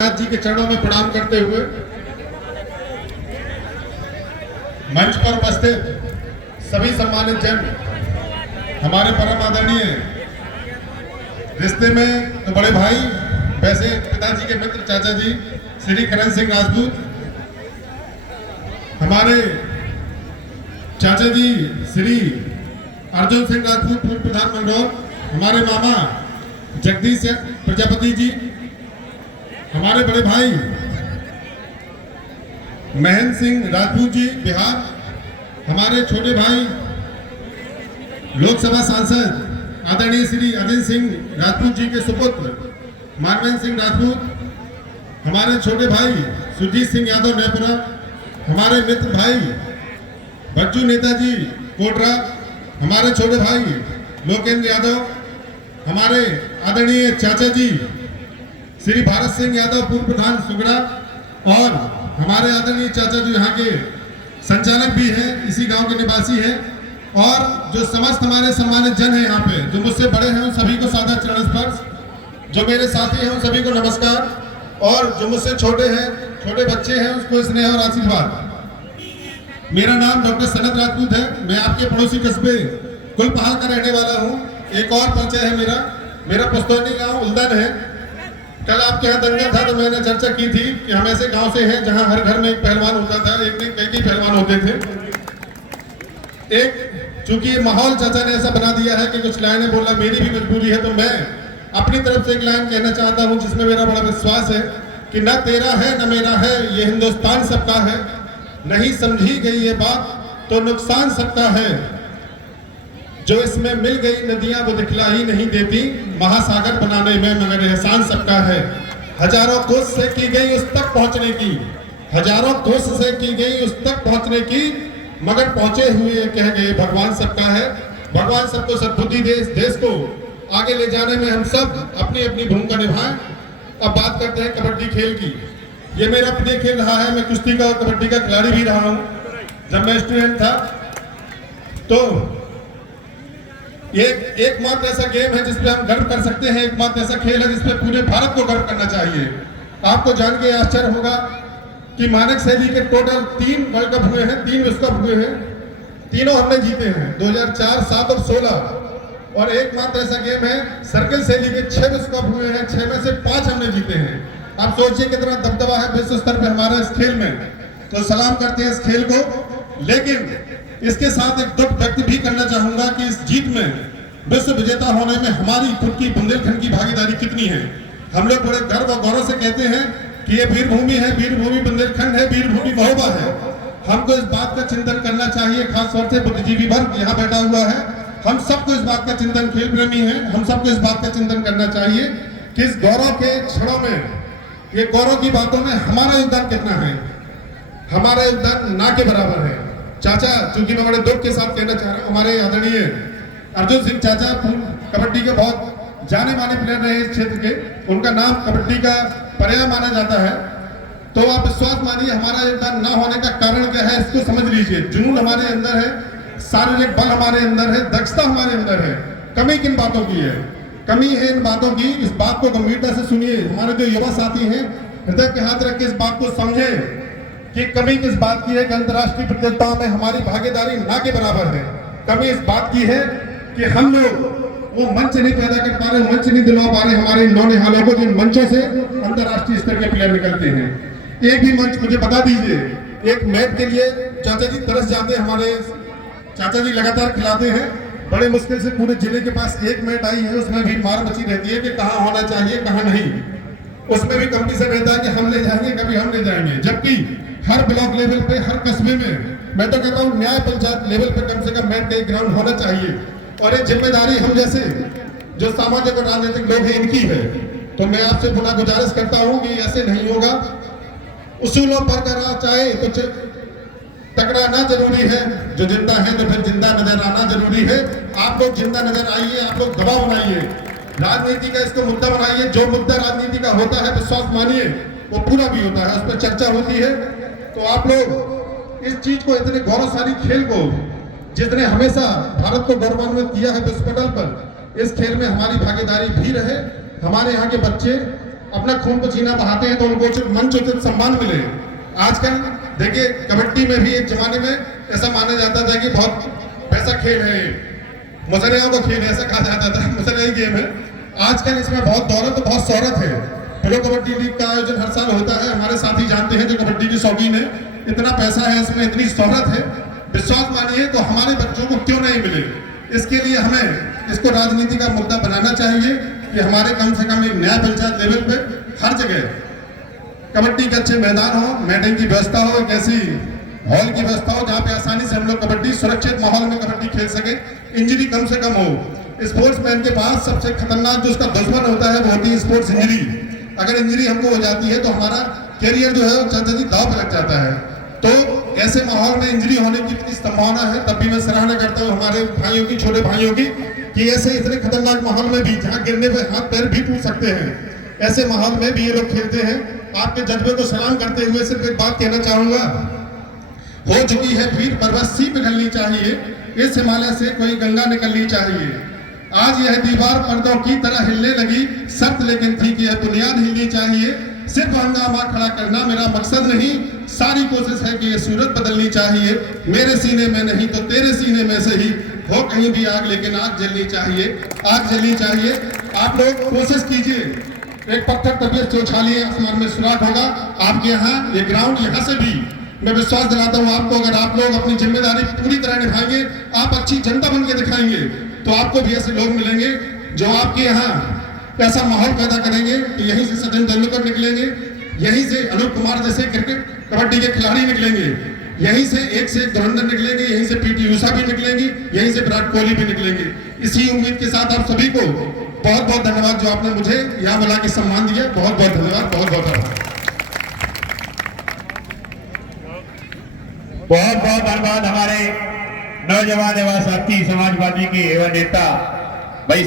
जी के चरणों में प्रणाम करते हुए मंच पर उपस्थित सभी सम्मानित जन, हमारे परम आदरणीय रिश्ते में तो बड़े भाई, वैसे पिताजी के मित्र चाचा जी श्री करण सिंह राजपूत, हमारे चाचा जी श्री अर्जुन सिंह राजपूत पूर्व प्रधान मंडल, हमारे मामा जगदीश प्रजापति जी, हमारे बड़े भाई महेंद्र सिंह राजपूत जी बिहार, हमारे छोटे भाई लोकसभा सांसद आदरणीय श्री अजित सिंह राजपूत जी के सुपुत्र मानवेंद्र सिंह राजपूत, हमारे छोटे भाई सुरजीत सिंह यादव नेपुरा, हमारे मित्र भाई बच्चू नेताजी कोटरा, हमारे छोटे भाई लोकेंद्र यादव, हमारे आदरणीय चाचा जी श्री भारत सिंह यादव पूर्व प्रधान सुगड़ा, और हमारे आदरणीय चाचा जी यहाँ के संचालक भी हैं, इसी गांव के निवासी हैं, और जो समस्त हमारे सम्मानित जन हैं यहाँ पे, जो मुझसे बड़े हैं उन सभी को सादर चरण स्पर्श, जो मेरे साथी हैं उन सभी को नमस्कार, और जो मुझसे छोटे हैं, छोटे बच्चे हैं, उसको स्नेह और आशीर्वाद। मेरा नाम डॉक्टर सनत राजपूत है, मैं आपके पड़ोसी कस्बे कुलपहाड़ का रहने वाला हूँ। एक और परिचय है मेरा पुस्तौनी गाँव उल्दन है। कल आपके यहाँ दंगल था तो मैंने चर्चा की थी कि हम ऐसे गांव से हैं जहां हर घर में एक पहलवान होता था, एक दिन कई पहलवान होते थे। एक चूंकि माहौल चाचा ने ऐसा बना दिया है कि कुछ लाइनें बोलना मेरी भी मजबूरी है, तो मैं अपनी तरफ से एक लाइन कहना चाहता हूं जिसमें मेरा बड़ा विश्वास है कि न तेरा है न मेरा है, ये हिंदुस्तान सबका है, नहीं समझी गई ये बात तो नुकसान सबका है, जो इसमें मिल गई नदियां वो दिखला ही नहीं देती, महासागर बनाने में मगर एहसान सबका है। हजारों कोस से की गई उस तक पहुंचने की, हजारों कोस से की गई उस तक पहुंचने की, मगर पहुंचे हुए कह गए भगवान सबका है। भगवान सबको सद्बुद्धि दे, इस देश को आगे ले जाने में हम सब अपनी अपनी भूमिका निभाएं। अब बात करते हैं कबड्डी खेल की। ये मेरा प्रिय खेल रहा है, मैं कुश्ती का और कबड्डी का खिलाड़ी भी रहा हूँ। जब मैं स्टूडेंट था तो एकमात्र ऐसा गेम है जिसपे हम गर्व कर सकते हैं, एकमात्र ऐसा खेल है जिसपे पूरे भारत को गर्व करना चाहिए। आपको जान के आश्चर्य होगा कि मानक शैली के टोटल 3 वर्ल्ड कप हुए हैं, 3 विश्व कप हुए हैं, तीनों हमने जीते हैं 2004, 7 और 16। और एकमात्र ऐसा गेम है सर्कल शैली के 6 विश्व कप हुए हैं, 6 में से 5 हमने जीते हैं। आप सोचिए कितना दबदबा है विश्व स्तर पर हमारा इस खेल में, तो सलाम करते हैं इस खेल को। लेकिन इसके साथ एक दुख व्यक्त भी करना चाहूंगा कि इस जीत में, विश्व विजेता होने में हमारी खुद की बुंदेलखंड की भागीदारी कितनी है। हम लोग बड़े गर्व और गौरव से कहते हैं कि ये वीर भूमि है, वीर भूमि बुंदेलखंड है, वीर भूमि महोबा है। हमको इस बात का चिंतन करना चाहिए, खासतौर से बुद्धिजीवी वर्ग यहाँ बैठा हुआ है, हम सबको इस बात का चिंतन, खेल प्रेमी है, हम सबको इस बात का चिंतन करना चाहिए कि इस गौरव के क्षणों में, ये गौरव की बातों में हमारा योगदान कितना है। हमारा योगदान ना के बराबर है। चाचा, चूंकि मैं बड़े दुख के साथ कहना चाह रहा हूँ, हमारे आदरणीय अर्जुन सिंह चाचा कबड्डी के बहुत जाने माने प्लेयर रहे इस क्षेत्र के, उनका नाम कबड्डी का पर्याय माना जाता है। तो आप विश्वास मानिए, हमारा योगदान ना होने का कारण क्या है इसको समझ लीजिए। जुनून हमारे अंदर है, शारीरिक बल हमारे अंदर है, दक्षता हमारे अंदर है। कमी किन बातों की है? कमी है इन बातों की। इस बात को गंभीरता से सुनिए। हमारे जो युवा साथी हैं, हृदय पे हाथ रख के इस बात को समझे कि कमी किस बात की है कि अंतर्राष्ट्रीय प्रतियोगिताओं में हमारी भागीदारी ना के बराबर है। कमी इस बात की है कि हम लोग वो मंच नहीं पैदा कर पा रहे, मंच नहीं दिलवा पा रहे हमारे नौनिहालों को, जिन मंचों से अंतर्राष्ट्रीय स्तर के प्लेयर निकलते हैं। एक भी मंच मुझे बता दीजिए, एक मैच के लिए चाचा जी तरस जाते हैं, हमारे चाचा जी लगातार खिलाते हैं। बड़े मुश्किल से पूरे जिले के पास एक मैच आई है, उसमें भी मार मची रहती है कि कहाँ होना चाहिए कहाँ नहीं। उसमें भी कंपटीशन रहता है कि हम ले जाएंगे, कभी हम ले जाएंगे, जबकि हर ब्लॉक लेवल पे, हर कस्बे में, मैं तो कहता हूँ न्याय पंचायत लेवल पे कम से कम मैच का एक ग्राउंड होना चाहिए। और ये जिम्मेदारी हम जैसे जो सामाजिक और राजनीतिक लोग हैं इनकी है। तो मैं आपसे पुनः गुजारिश करता हूँ कि ऐसे नहीं होगा। उसूलों पर करना चाहे तो तकड़ा ना जरूरी है, जो जिंदा है तो फिर जिंदा नजर आना जरूरी है। आप लोग जिंदा नजर आइए, आप लोग दबाव बनाइए, राजनीति का इसको मुद्दा बनाइए। जो मुद्दा राजनीति का होता है विश्वास मानिए वो पूरा भी होता है, उस पर चर्चा होती है। तो आप लोग इस चीज को, इतने गौरवशाली खेल को, जिसने हमेशा भारत को गौरवान्वित किया है विश्व पटल पर, इस खेल में हमारी भागीदारी भी रहे। हमारे यहाँ के बच्चे अपना खून पसीना बहाते हैं तो उनको उचित मंच उचित सम्मान मिले। आजकल देखिए कबड्डी में भी एक जमाने में ऐसा माना जाता था कि बहुत पैसा खेल है, मुसलियाओं का खेल है, ऐसा कहा जाता था, मुसलियाई गेम है। आजकल इसमें बहुत दौलत बहुत शौहरत है। प्रो कबड्डी लीग का आयोजन हर साल होता है, हमारे साथी जानते हैं जो कबड्डी के शौकीन है, इतना पैसा है इसमें, इतनी शौहरत है, विश्वास मानिए तो हमारे बच्चों को क्यों नहीं मिले। इसके लिए हमें इसको राजनीति का मुद्दा बनाना चाहिए कि हमारे कम से कम एक नया पंचायत लेवल पे हर जगह कबड्डी के अच्छे मैदान हो, मैटिंग की व्यवस्था हो, एक ऐसी हॉल की व्यवस्था हो जहाँ पे आसानी से हम लोग कबड्डी सुरक्षित माहौल में कबड्डी खेल सके, इंजरी कम से कम हो। स्पोर्ट्समैन के पास सबसे खतरनाक जो उसका दुश्मन होता है वो होती है स्पोर्ट्स इंजरी। अगर इंजरी हमको हो जाती है तो हमारा कैरियर जो है वो चंद दाव पे लग जाता है। तो ऐसे माहौल में इंजरी होने की इतनी संभावना है, तब भी मैं सराहना करता हूँ हमारे भाइयों की, छोटे भाइयों की, कि ऐसे इतने खतरनाक माहौल में भी जहाँ गिरने पे हाथ पैर भी टूट सकते हैं, ऐसे माहौल में भी ये लोग खेलते हैं। आपके जज्बे को सलाम करते हुए सिर्फ एक बात कहना चाहूंगा, हो चुकी है भीड़ परवस्सी पिघलनी चाहिए, इस हिमालय से कोई गंगा निकलनी चाहिए। आज यह दीवार पर्दों की तरह हिलने लगी, शर्त लेकिन थी कि यह बुनियाद हिलनी चाहिए। सिर्फ हंगामा खड़ा करना मेरा मकसद नहीं, सारी कोशिश है कि यह सूरत बदलनी चाहिए। मेरे सीने में नहीं तो तेरे सीने में से ही हो कहीं भी आग, लेकिन आग जलनी चाहिए, आग जलनी चाहिए। आप लोग कोशिश कीजिए, एक पत्थर तबीयत से उछालिए, आसमान में सुराग होगा। आपके यहाँ ये ग्राउंड यहाँ से भी मैं विश्वास दिलाता हूँ आपको, अगर आप लोग अपनी जिम्मेदारी पूरी तरह निभाएंगे, आप अच्छी जनता बन के दिखाएंगे, तो आपको भी ऐसे लोग मिलेंगे जो आपके यहाँ ऐसा माहौल पैदा करेंगे कि यहीं से सचिन तेंदुलकर निकलेंगे, यहीं से अनूप कुमार जैसे क्रिकेट कबड्डी के खिलाड़ी निकलेंगे, यहीं से एक धुरंधर निकलेंगे, यहीं से पीटी उषा भी निकलेंगी, यहीं से विराट कोहली भी निकलेंगे। इसी उम्मीद के साथ आप सभी को बहुत बहुत धन्यवाद जो आपने मुझे यहाँ बुला के सम्मान दिया। बहुत बहुत धन्यवाद, बहुत बहुत धन्यवाद। बहुत बहुत धन्यवाद हमारे नौजवान एवं साथी समाजवादी के एवं नेता भाई